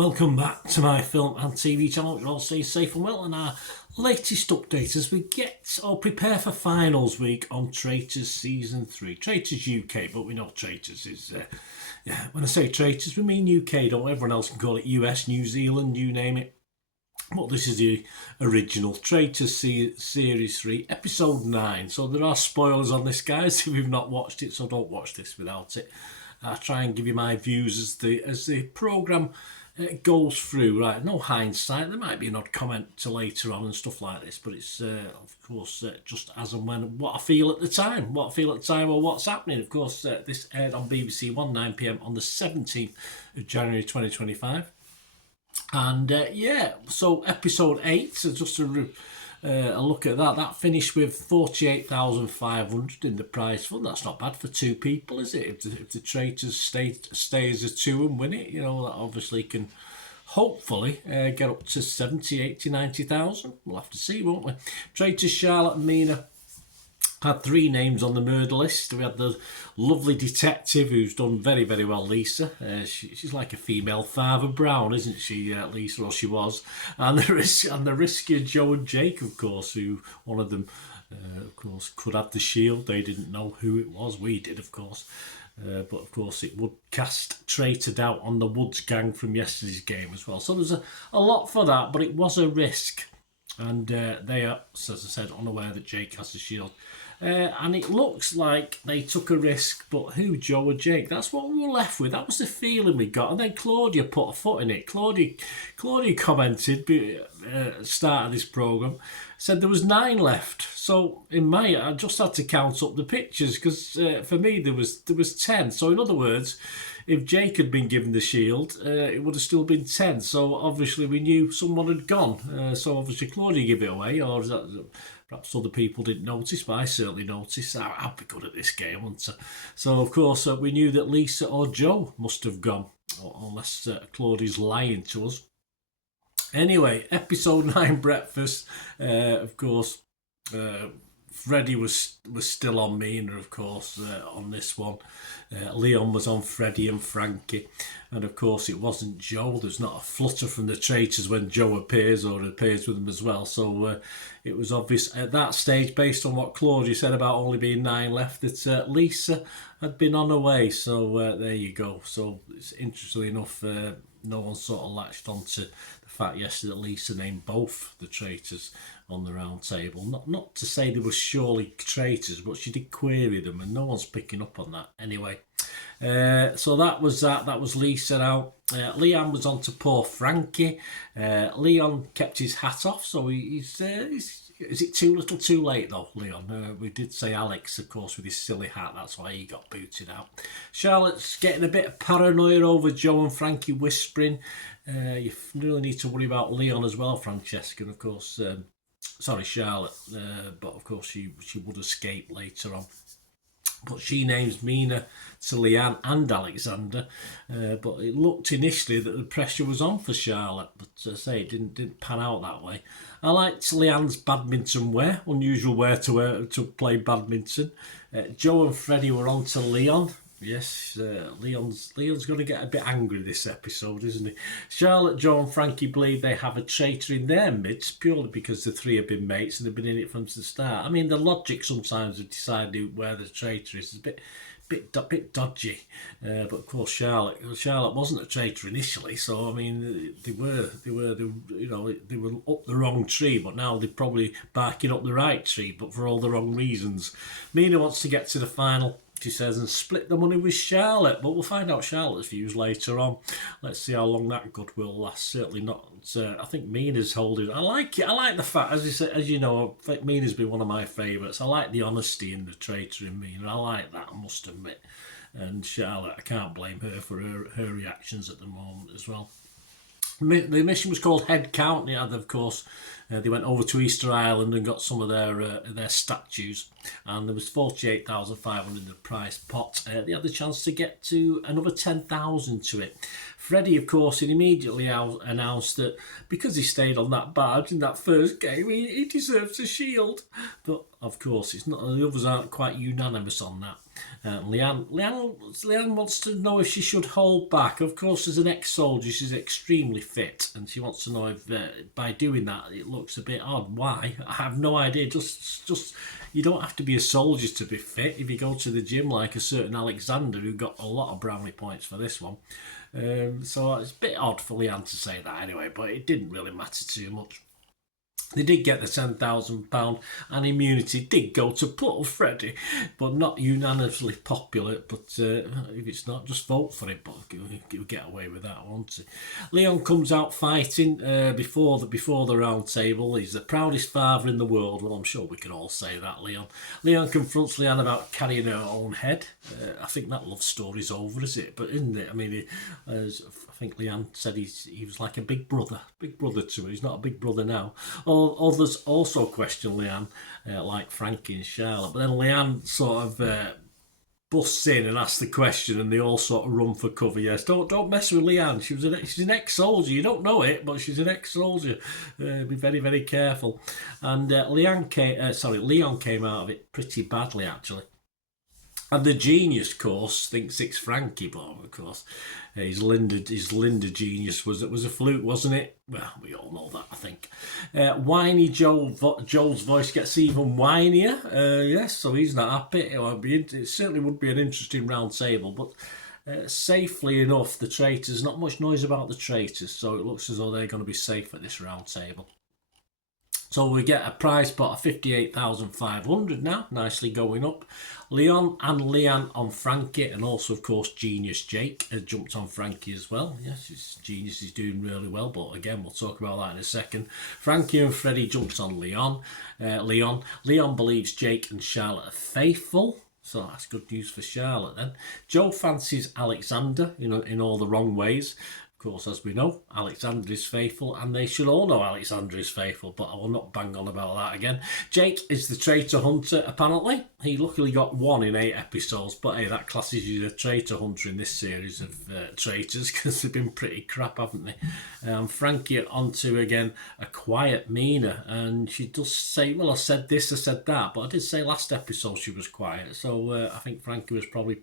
welcome back to my film and TV channel. You're all stay safe and well, and our latest update as we get or prepare for finals week on Traitors Season 3. Traitors UK, but we know Traitors is, when I say Traitors, we mean UK, don't everyone else can call it US, New Zealand, you name it. But this is the original Traitors Series 3, Episode 9. So there are spoilers on this, guys, if you've not watched it, so don't watch this without it. I'll try and give you my views as the programme goes through. Right, no hindsight. There might be an odd comment to later on and stuff like this, but it's, of course, just as and when, what I feel at the time. What I feel at the time or what's happening. Of course, this aired on BBC 1, 9 p.m. on the 17th of January 2025. And, so Episode 8, so just a look at that finished with 48,500 in the prize fund. That's not bad for two people, is it? If the Traitors stay as a two and win it, that obviously can hopefully get up to 70, 80, 90,000. We'll have to see, won't we? Traitors Charlotte and Mina had three names on the murder list. We had the lovely detective who's done very, very well, Lisa. She's like a female Father Brown, isn't she, Lisa? Or she was. And the riskier Joe and Jake, of course, who one of them, of course, could have the shield. They didn't know who it was. We did, of course. But, of course, it would cast traitor doubt on the Woods gang from yesterday's game as well. So there's a lot for that, but it was a risk. And they are, as I said, unaware that Jake has the shield. And it looks like they took a risk, but who, Joe or Jake? That's what we were left with. That was the feeling we got. And then Claudia put a foot in it. Claudia commented at the start of this programme, said there was 9 left. So I just had to count up the pictures because for me there was 10. So in other words, if Jake had been given the shield, it would have still been 10. So obviously we knew someone had gone. So obviously Claudia gave it away, or is that... Perhaps other people didn't notice, but I certainly noticed. I'd be good at this game, wouldn't I? So, of course, we knew that Lisa or Joe must have gone, unless Claudia's lying to us. Anyway, Episode 9 Breakfast, of course, Freddie was still on Mina, of course, on this one. Leon was on Freddie and Frankie. And, of course, it wasn't Joe. There's not a flutter from the Traitors when Joe appears or appears with them as well. So it was obvious at that stage, based on what Claudia said about only being 9 left, that Lisa had been on her way. So there you go. So it's interestingly enough, no one sort of latched onto the fact yesterday that Lisa named both the Traitors on the round table. Not to say they were surely traitors, but she did query them, and no one's picking up on that. Anyway, so that was that. That was Lisa out. Leon was on to poor Frankie. Leon kept his hat off, so he's is it too little too late though, Leon? We did say Alex, of course, with his silly hat. That's why he got booted out. Charlotte's getting a bit of paranoia over Joe and Frankie whispering. You really need to worry about Leon as well, Francesca, and of course... Charlotte, but of course she would escape later on. But she names Mina to Leanne and Alexander. But it looked initially that the pressure was on for Charlotte, but as I say, it didn't pan out that way. I liked Leanne's badminton wear, unusual wear to play badminton. Joe and Freddie were on to Leon. Yes, Leon's going to get a bit angry this episode, isn't he? Charlotte, Joe and Frankie believe they have a traitor in their midst purely because the three have been mates and they've been in it from the start. I mean, the logic sometimes of deciding where the traitor is a bit dodgy. But of course, Charlotte wasn't a traitor initially, so I mean, they were up the wrong tree, but now they're probably barking up the right tree, but for all the wrong reasons. Mina wants to get to the final, she says, and split the money with Charlotte, but we'll find out Charlotte's views later on. Let's see how long that goodwill lasts. Certainly not. I think Mina's holding. I like it. I like the fact, as you know, I think Mina's been one of my favourites. I like the honesty in the traitor in Mina. I like that, I must admit. And Charlotte, I can't blame her for her reactions at the moment as well. The mission was called Head Count, and it had, of course, They went over to Easter Island and got some of their statues, and there was 48,500 in the prize pot. They had the chance to get to another 10,000 to it. Freddie, of course, immediately announced that because he stayed on that barge in that first game, he deserves a shield. But of course, it's not. The others aren't quite unanimous on that. Leanne wants to know if she should hold back. Of course, as an ex-soldier, she's extremely fit, and she wants to know if by doing that it looks a bit odd. Why? I have no idea. Just you don't have to be a soldier to be fit. If you go to the gym like a certain Alexander, who got a lot of brownie points for this one. So it's a bit odd for Leanne to say that anyway, but it didn't really matter too much. They did get the £10,000 and immunity did go to poor Freddie, but not unanimously popular. But if it's not, just vote for it. But he'll get away with that, won't he? Leon comes out fighting before the round table. He's the proudest father in the world. Well, I'm sure we can all say that, Leon. Leon confronts Leanne about carrying her own head. I think that love story's over, is it? But isn't it? I mean, I think Leanne said he was like a big brother to her. He's not a big brother now. Others also question Leanne, like Frankie and Charlotte. But then Leanne sort of busts in and asks the question, and they all sort of run for cover. Yes, don't mess with Leanne. She's an ex-soldier. You don't know it, but she's an ex-soldier. Be very, very careful. And Leon came out of it pretty badly, actually. And the genius course thinks it's Frankie, but of course his Linda genius was a fluke, wasn't it? Well, we all know that, I think. Whiny Joel's voice gets even whinier. Yes, so he's not happy. It certainly would be an interesting round table, but safely enough, the Traitors, not much noise about the Traitors, so it looks as though they're going to be safe at this round table. So we get a prize pot of 58,500 now, nicely going up. Leon and Leanne on Frankie, and also, of course, Genius Jake jumped on Frankie as well. Yes, Genius is doing really well, but again, we'll talk about that in a second. Frankie and Freddie jumped on Leon. Leon believes Jake and Charlotte are faithful. So that's good news for Charlotte then. Joe fancies Alexander, in all the wrong ways. Of course, as we know, Alexander is faithful, and they should all know Alexander is faithful, but I will not bang on about that again. Jake is the traitor hunter, apparently. He luckily got 1 in 8 episodes, but hey, that classes you a traitor hunter in this series of traitors, because they've been pretty crap, haven't they? Frankie onto, again, a quiet Mina, and she does say, well, I said this, I said that, but I did say last episode she was quiet, so I think Frankie was probably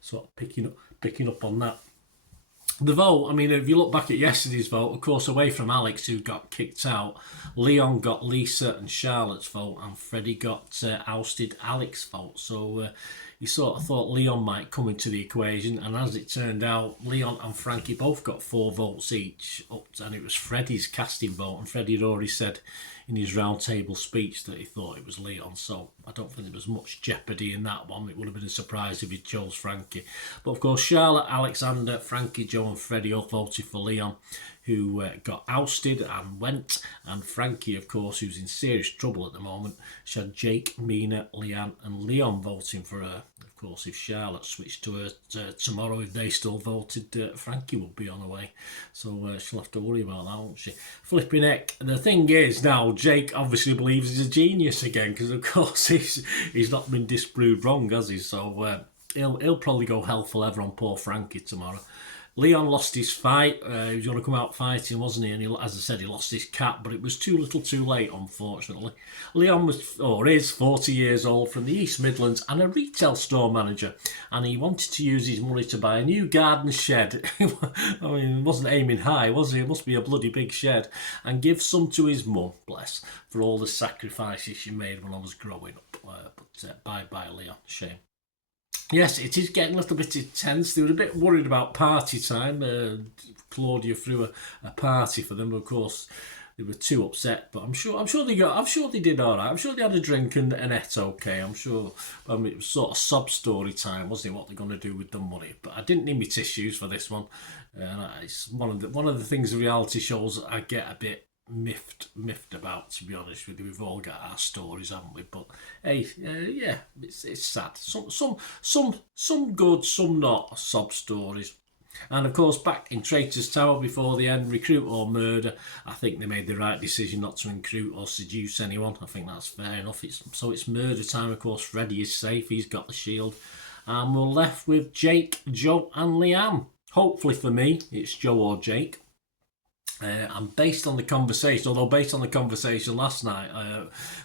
sort of picking up on that. The vote, I mean, if you look back at yesterday's vote, of course, away from Alex, who got kicked out, Leon got Lisa and Charlotte's vote, and Freddie got ousted Alex's vote. So you sort of thought Leon might come into the equation, and as it turned out, Leon and Frankie both got 4 votes each, and it was Freddie's casting vote, and Freddie had already said in his roundtable speech that he thought it was Leon, so I don't think there was much jeopardy in that one. It would have been a surprise if he chose Frankie. But of course, Charlotte, Alexander, Frankie, Joe and Freddie all voted for Leon, who got ousted and went, and Frankie, of course, who's in serious trouble at the moment, she had Jake, Mina, Leanne and Leon voting for her. Of course, if Charlotte switched to her tomorrow, if they still voted, Frankie would be on her way. So she'll have to worry about that, won't she? Flipping heck. The thing is now, Jake obviously believes he's a genius again, because of course he's not been disproved wrong, has he? So he'll probably go hell for leather on poor Frankie tomorrow. Leon lost his fight. He was going to come out fighting, wasn't he? And as I said, he lost his cap, but it was too little too late, unfortunately. Leon is 40 years old, from the East Midlands, and a retail store manager. And he wanted to use his money to buy a new garden shed. I mean, he wasn't aiming high, was he? It must be a bloody big shed. And give some to his mum, bless, for all the sacrifices she made when I was growing up. But bye-bye, Leon. Shame. Yes, it is getting a little bit intense. They were a bit worried about party time. Claudia threw a party for them. Of course, they were too upset, but I'm sure they did all right. I'm sure they had a drink and ate okay. I'm sure. I mean, it was sort of sob story time, wasn't it? What they're going to do with the money? But I didn't need my tissues for this one. It's one of the things of reality shows I get a bit miffed about, to be honest with you. We've all got our stories, haven't we? But hey, it's sad. Some good, some not sob stories. And of course, back in Traitors Tower before the end, recruit or murder. I think they made the right decision not to recruit or seduce anyone. I think that's fair enough. It's murder time. Of course, Freddy is safe. He's got the shield. And we're left with Jake, Joe and Liam. Hopefully for me, it's Joe or Jake. And based on the conversation, although based on the conversation last night,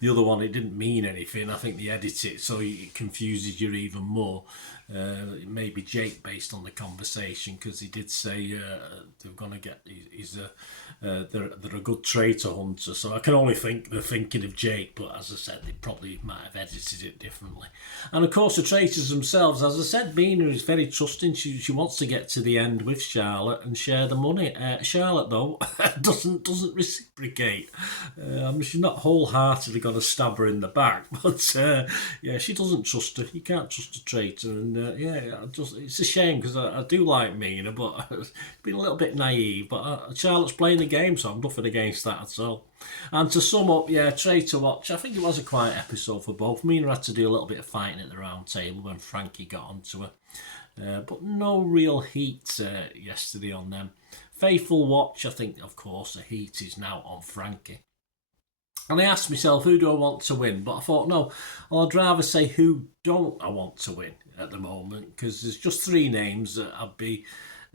the other one, it didn't mean anything. I think they edit it so it confuses you even more. It may be Jake based on the conversation, because he did say they're going to get, they're a good traitor hunter. So I can only think they're thinking of Jake, but as I said, they probably might have edited it differently. And of course, the traitors themselves, as I said, Binoche is very trusting. She wants to get to the end with Charlotte and share the money. Charlotte, though, doesn't reciprocate. She's not wholeheartedly going to stab her in the back, but yeah, she doesn't trust her. You can't trust a traitor, and it's a shame, because I do like Mina, but it's been a little bit naive. But Charlotte's playing the game, so I'm nothing against that at all. And to sum up, yeah, Traitor Watch, I think it was a quiet episode for both. Mina had to do a little bit of fighting at the round table when Frankie got onto her, but no real heat yesterday on them. Faithful Watch, I think, of course, the heat is now on Frankie. And I asked myself, who do I want to win? But I thought, no, I'd rather say who don't I want to win at the moment, because there's just 3 names that I'd be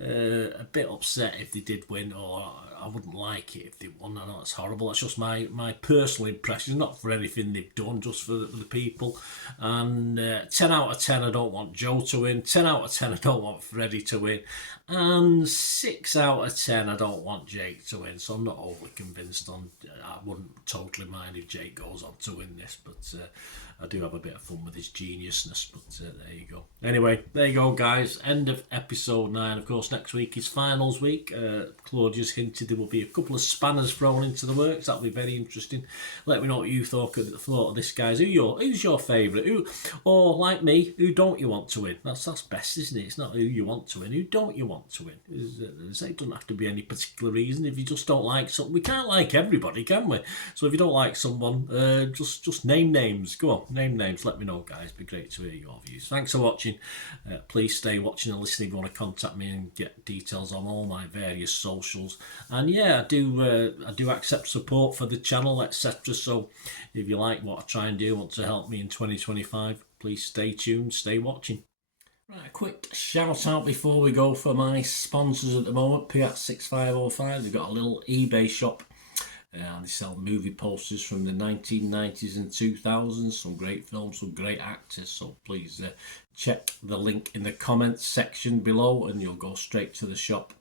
a bit upset if they did win, or I wouldn't like it if they won. I know it's horrible. That's just my personal impression, not for anything they've done, just for the people. And 10 out of 10, I don't want Joe to win. 10 out of 10, I don't want Freddie to win. And 6 out of 10, I don't want Jake to win. So I'm not overly convinced on. I wouldn't totally mind if Jake goes on to win this, but I do have a bit of fun with his geniusness. But there you go. Anyway, there you go, guys. End of episode 9. Of course, next week is finals week. Claudia's hinted there will be a couple of spanners thrown into the works. That'll be very interesting. Let me know what you thought of this, guys. Who's your favourite? Who, or like me, who don't you want to win? That's best, isn't it? It's not who you want to win. Who don't you want to win? It doesn't have to be any particular reason. If you just don't like something, we can't like everybody, can we? So if you don't like someone, just name names. Go on, name names. Let me know, guys. It'd be great to hear your views. Thanks for watching. Please stay watching and listening if you want to contact me and get details on all my various socials. And yeah, I do accept support for the channel, etc. So if you like what I try and do, want to help me in 2025, please stay tuned, stay watching. Right, a quick shout out before we go for my sponsors at the moment. Piat6505, they've got a little eBay shop. They sell movie posters from the 1990s and 2000s, some great films, some great actors. So please check the link in the comments section below and you'll go straight to the shop.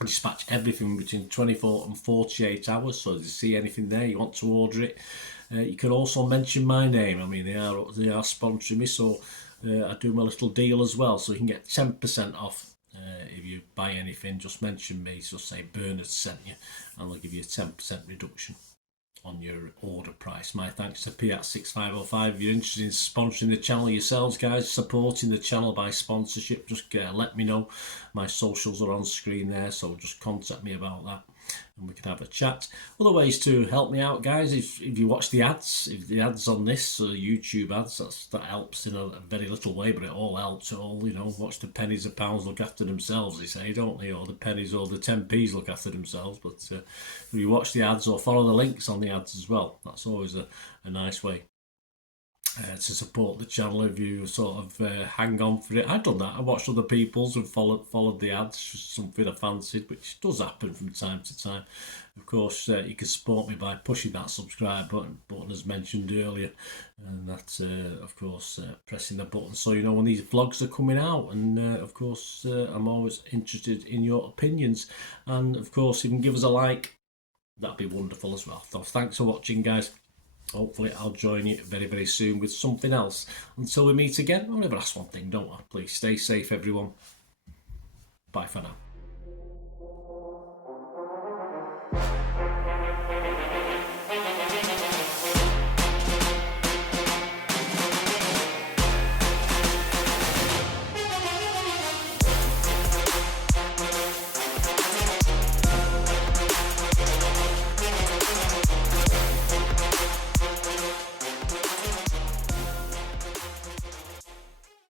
I dispatch everything between 24 and 48 hours, so if you see anything there, you want to order it, you can also mention my name. I mean, they are sponsoring me, so I do my little deal as well, so you can get 10% off. If you buy anything, just mention me, just say Bernard sent you, and they'll give you a 10% reduction on your order price. My thanks to Piat6505. If you're interested in sponsoring the channel yourselves, guys, supporting the channel by sponsorship, just let me know. My socials are on screen there, so just contact me about that and we can have a chat. Other ways to help me out, guys, if you watch the ads, if the ads on this YouTube ads, that helps in a very little way, but it all helps. Watch the pennies and pounds look after themselves, they say, don't they? Or the pennies or the 10p's look after themselves. But if you watch the ads or follow the links on the ads as well, that's always a nice way to support the channel. If you sort of hang on for it. I've done that. I watched other people's and followed the ads, something I fancied, which does happen from time to time. Of course, you can support me by pushing that subscribe button as mentioned earlier, and that's of course pressing the button so you know when these vlogs are coming out. And of course, I'm always interested in your opinions, and of course, if you can give us a like, that'd be wonderful as well. So thanks for watching, guys. Hopefully I'll join you very, very soon with something else. Until we meet again, I'll never ask one thing, don't I? Please stay safe, everyone. Bye for now.